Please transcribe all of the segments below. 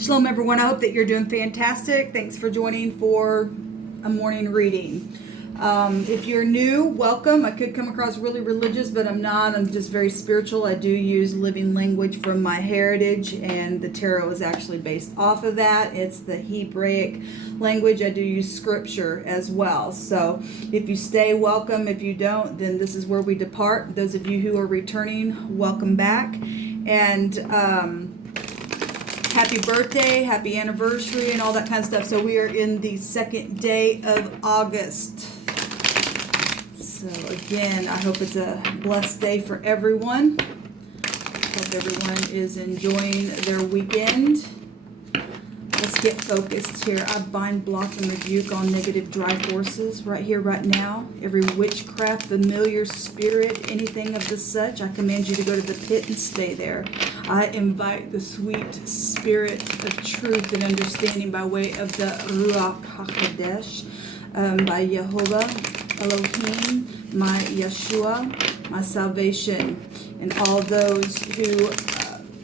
Shalom, everyone. I hope that you're doing fantastic. Thanks for joining for a morning reading. If you're new, welcome. I could come across really religious, but I'm not. I'm just very spiritual. I do use living language from my heritage, and the tarot is actually based off of that. It's the Hebraic language. I do use scripture as well. So if you stay, welcome. If you don't, then this is where we depart. Those of you who are returning, welcome back. And happy birthday, happy anniversary, and all that kind of stuff. So we are in the second day of August. So again, I hope it's a blessed day for everyone. Hope everyone is enjoying their weekend. Let's get focused here. I bind, block, and rebuke all negative dry forces right here, right now. Every witchcraft, familiar spirit, anything of the such, I command you to go to the pit and stay there. I invite the sweet spirit of truth and understanding by way of the Ruach HaKodesh, by Jehovah, Elohim, my Yeshua, my salvation, and all those who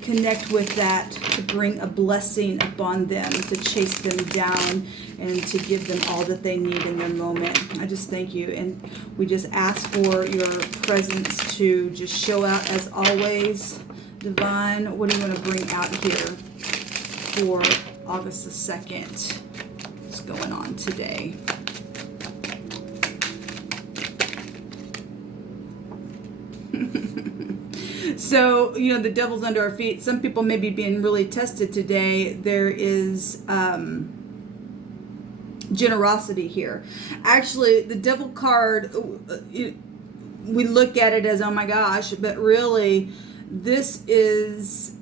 connect with that, to bring a blessing upon them, to chase them down, and to give them all that they need in their moment. I just thank you, and we just ask for your presence to just show out as always. Divine, what do you want to bring out here for August the 2nd? What's going on today? So, the devil's under our feet. Some people may be being really tested today. There is generosity here. Actually, the devil card, we look at it as, oh my gosh, but really, this is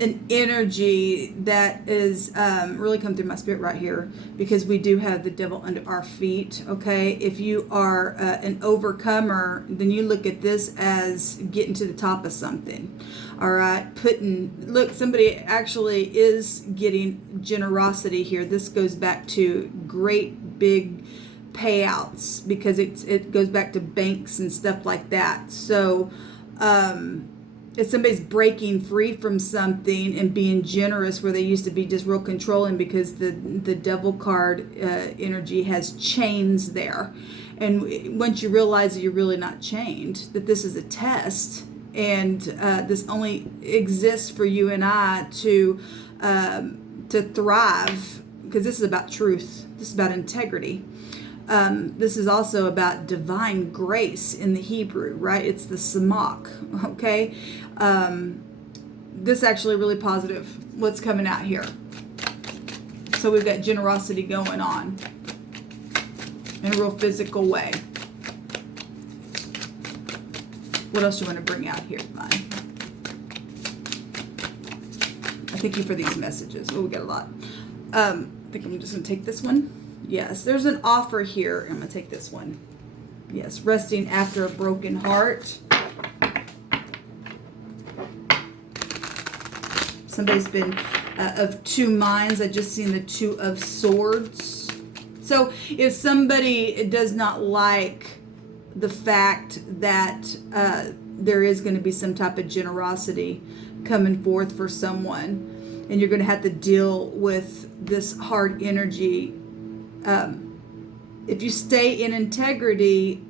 an energy that is really come through my spirit right here, because we do have the devil under our feet. Okay, if you are an overcomer, then you look at this as getting to the top of something. All right, look, somebody actually is getting generosity here. This goes back to great big payouts, because it goes back to banks and stuff like that. So if somebody's breaking free from something and being generous where they used to be just real controlling, because the devil card energy has chains there. And once you realize that you're really not chained, that this is a test, and this only exists for you and I to thrive, because this is about truth. This is about integrity. This is also about divine grace in the Hebrew, right? It's the ShAhH, okay? This actually really positive, what's coming out here. So we've got generosity going on in a real physical way. What else do you want to bring out here, Divine? I thank you for these messages. Oh, we got a lot. I think I'm just going to take this one. Yes, there's an offer here. I'm going to take this one. Yes, resting after a broken heart. Somebody's been of two minds. I just seen the Two of Swords. So if somebody does not like the fact that there is going to be some type of generosity coming forth for someone, and you're going to have to deal with this hard energy, if you stay in integrity,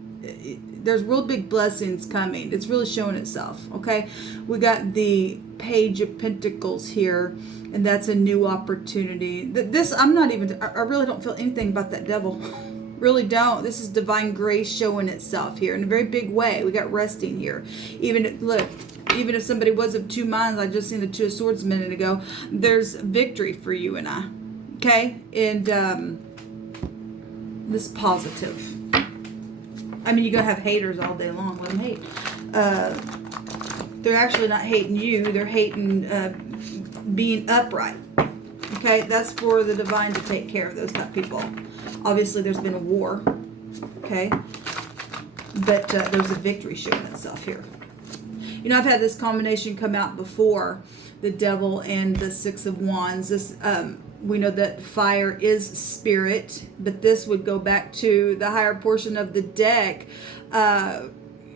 there's real big blessings coming. It's really showing itself. Okay, we got the Page of Pentacles here, and that's a new opportunity. This, I really don't feel anything about that devil. Really don't. This is divine grace showing itself here in a very big way. We got resting here. Even if somebody was of two minds, I just seen the Two of Swords a minute ago, there's victory for you and I. Okay, and this positive. I mean, you're going to have haters all day long. Let them hate. They're actually not hating you. They're hating being upright. Okay, that's for the divine to take care of those type of people. Obviously, there's been a war. Okay, but there's a victory showing itself here. I've had this combination come out before, the devil and the Six of Wands. This we know that fire is spirit, but this would go back to the higher portion of the deck.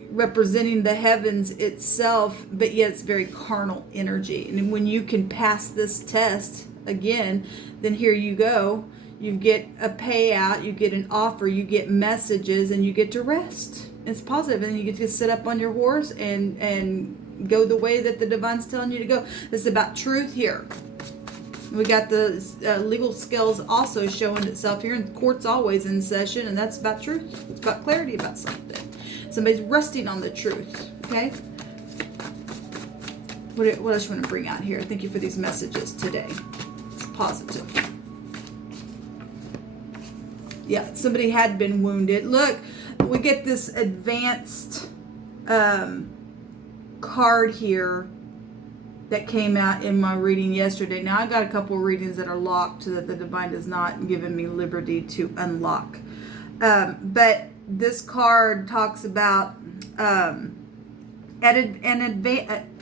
representing the heavens itself, but yet it's very carnal energy. And when you can pass this test again, then here you go. You get a payout, you get an offer, you get messages, and you get to rest. It's positive, and you get to sit up on your horse and go the way that the divine's telling you to go. This is about truth here. We got the legal scales also showing itself here, and the court's always in session, and that's about truth. It's about clarity about something. Somebody's resting on the truth, okay? What else you want to bring out here? Thank you for these messages today. It's positive. Yeah, somebody had been wounded. Look, we get this advanced card here that came out in my reading yesterday. Now, I got a couple of readings that are locked that the divine has not given me liberty to unlock. But this card talks about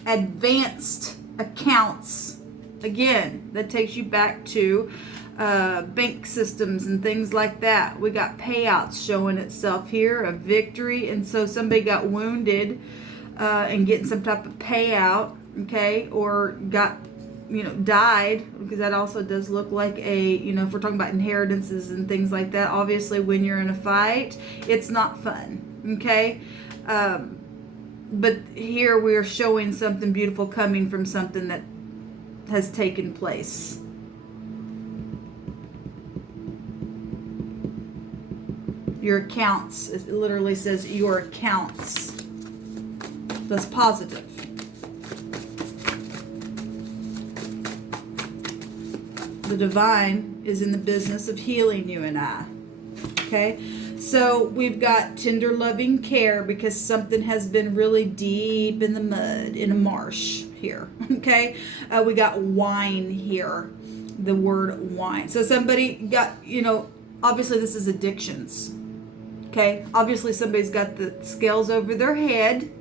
advanced accounts. Again, that takes you back to bank systems and things like that. We got payouts showing itself here, a victory. And so somebody got wounded and getting some type of payout, okay, or got, died, because that also does look like a, if we're talking about inheritances and things like that, obviously when you're in a fight, it's not fun, okay? But here we are showing something beautiful coming from something that has taken place. Your accounts, it literally says your accounts. That's positive. The divine is in the business of healing you and I. Okay? So we've got tender loving care because something has been really deep in the mud, in a marsh here. Okay? We got wine here. The word wine. So somebody got, obviously this is addictions. Okay? Obviously somebody's got the scales over their head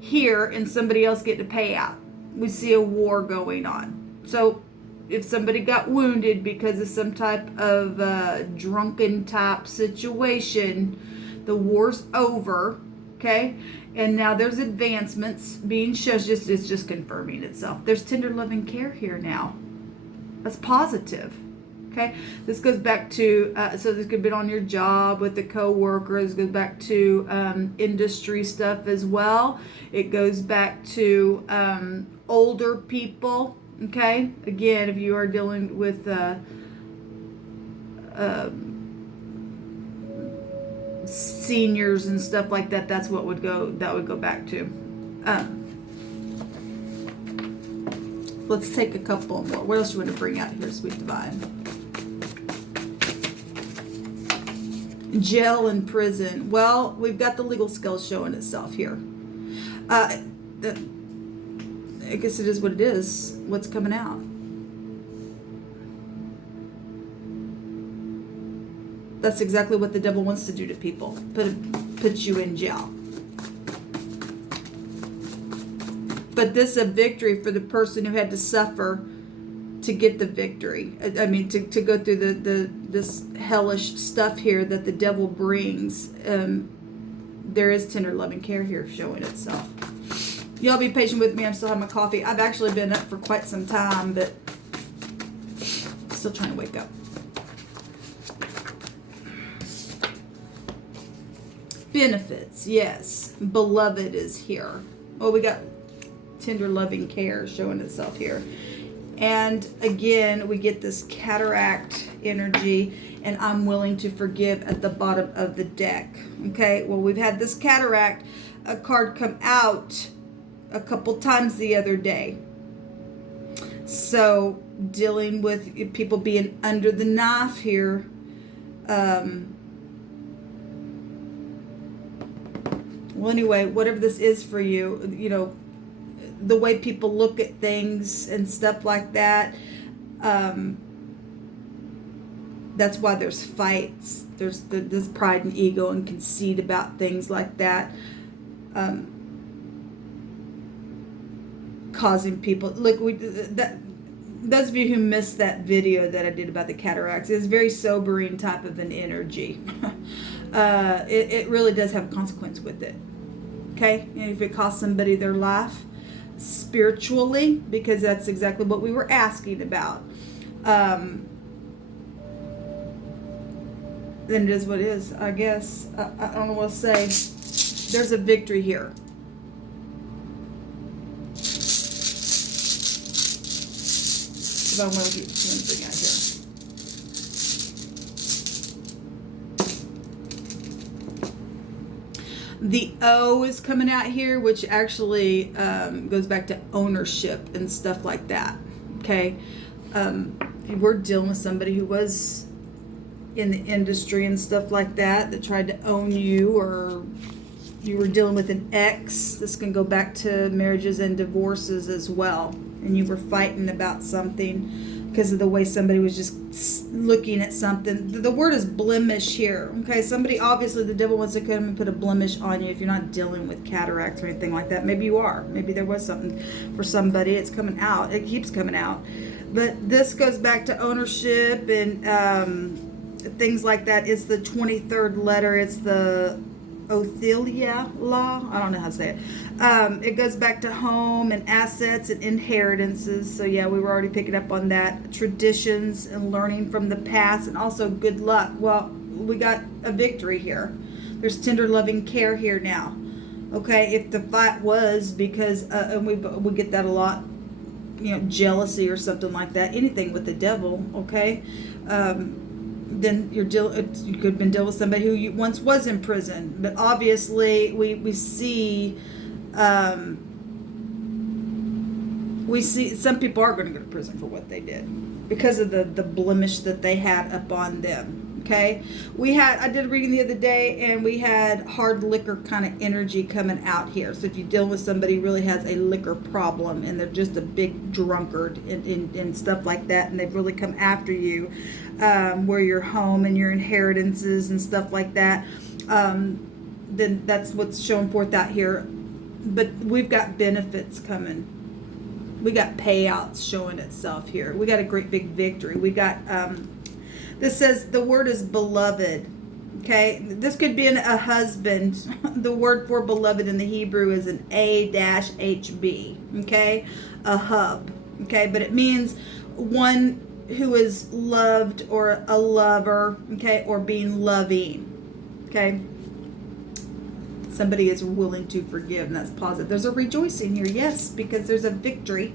here and somebody else getting a payout. We see a war going on. So if somebody got wounded because of some type of drunken type situation, the war's over, okay? And now there's advancements being shown. It's just confirming itself. There's tender loving care here now. That's positive, okay? This goes back to, so this could be on your job with the co-workers. It goes back to industry stuff as well. It goes back to older people. Okay, again, if you are dealing with seniors and stuff like that, that's what would go back to. Let's take a couple more. What else do you want to bring out here, sweet divine? Jail and prison. Well, we've got the legal scales showing itself here. I guess it is what it is. What's coming out? That's exactly what the devil wants to do to people. Put you in jail. But this is a victory for the person who had to suffer to get the victory. I mean, to go through this hellish stuff here that the devil brings. There is tender loving care here showing itself. Y'all be patient with me. I'm still having my coffee. I've actually been up for quite some time, but still trying to wake up. Benefits, yes. Beloved is here. Well, we got tender loving care showing itself here. And again, we get this cataract energy, and I'm willing to forgive at the bottom of the deck. Okay, well, we've had this cataract card come out a couple times the other day. So dealing with people being under the knife here. Well, anyway, whatever this is for you, the way people look at things and stuff like that. That's why there's fights. There's this pride and ego and conceit about things like that. Causing people those of you who missed that video that I did about the cataracts, it's very sobering type of an energy. It really does have a consequence with it. okay? And if it costs somebody their life spiritually, because that's exactly what we were asking about, then it is what it is, I guess. I don't know what to say. There's a victory here. If I want to get one thing out here. The O is coming out here, which actually goes back to ownership and stuff like that. Okay, if you were dealing with somebody who was in the industry and stuff like that tried to own you, or you were dealing with an ex, this can go back to marriages and divorces as well, and you were fighting about something because of the way somebody was just looking at something. The word is blemish here. Okay, somebody, obviously the devil wants to come and put a blemish on you if you're not dealing with cataracts or anything like that. Maybe you are. Maybe there was something for somebody. It's coming out. It keeps coming out. But this goes back to ownership and things like that. It's the 23rd letter. It's the Othelia law. I don't know how to say it. It goes back to home and assets and inheritances. So yeah, we were already picking up on that. Traditions and learning from the past, and also good luck. Well, we got a victory here. There's tender loving care here now. Okay, if the fight was because, and we get that a lot, you know, jealousy or something like that, anything with the devil, okay, then you could have been dealing with somebody who you once was in prison. But obviously we see some people are going to go to prison for what they did because of the blemish that they had upon them. Okay, I did a reading the other day, and we had hard liquor kind of energy coming out here. So if you deal with somebody who really has a liquor problem and they're just a big drunkard and stuff like that, and they've really come after you, where your home and your inheritances and stuff like that, then that's what's showing forth out here. But we've got benefits coming. We got payouts showing itself here. We got a great big victory. We got this says the word is beloved. Okay, this could be a husband. The word for beloved in the Hebrew is an A-HB. Okay, a hub. Okay, but it means one who is loved, or a lover. Okay, or being loving. Okay, somebody is willing to forgive, and that's positive. There's a rejoicing here, yes, because there's a victory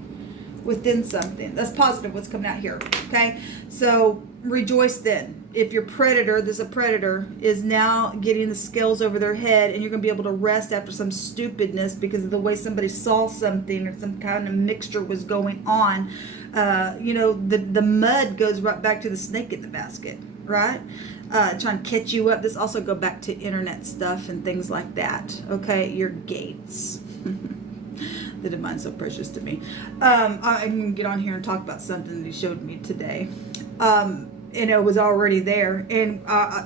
within something. That's positive what's coming out here. Okay, so rejoice then. If your predator, there's a predator, is now getting the scales over their head, and you're going to be able to rest after some stupidness because of the way somebody saw something or some kind of mixture was going on. You know, the mud goes right back to the snake in the basket, right? Trying to catch you up. This also go back to internet stuff and things like that. Okay, your gates. The divine's so precious to me. I'm going to get on here and talk about something that he showed me today. And it was already there. And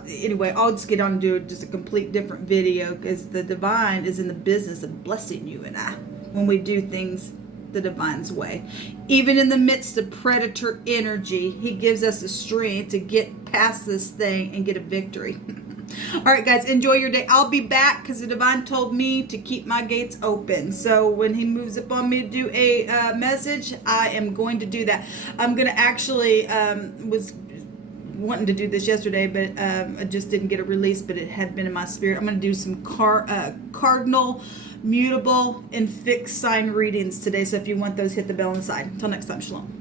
anyway, I'll just get on and do just a complete different video, because the divine is in the business of blessing you and I when we do things the divine's way. Even in the midst of predator energy, he gives us the strength to get past this thing and get a victory. All right, guys, enjoy your day. I'll be back because the divine told me to keep my gates open. So when he moves up on me to do a message, I am going to do that. I'm going to actually was wanting to do this yesterday, but I just didn't get a release, but it had been in my spirit. I'm going to do some cardinal, mutable, and fixed sign readings today. So if you want those, hit the bell on the side. Until next time, shalom.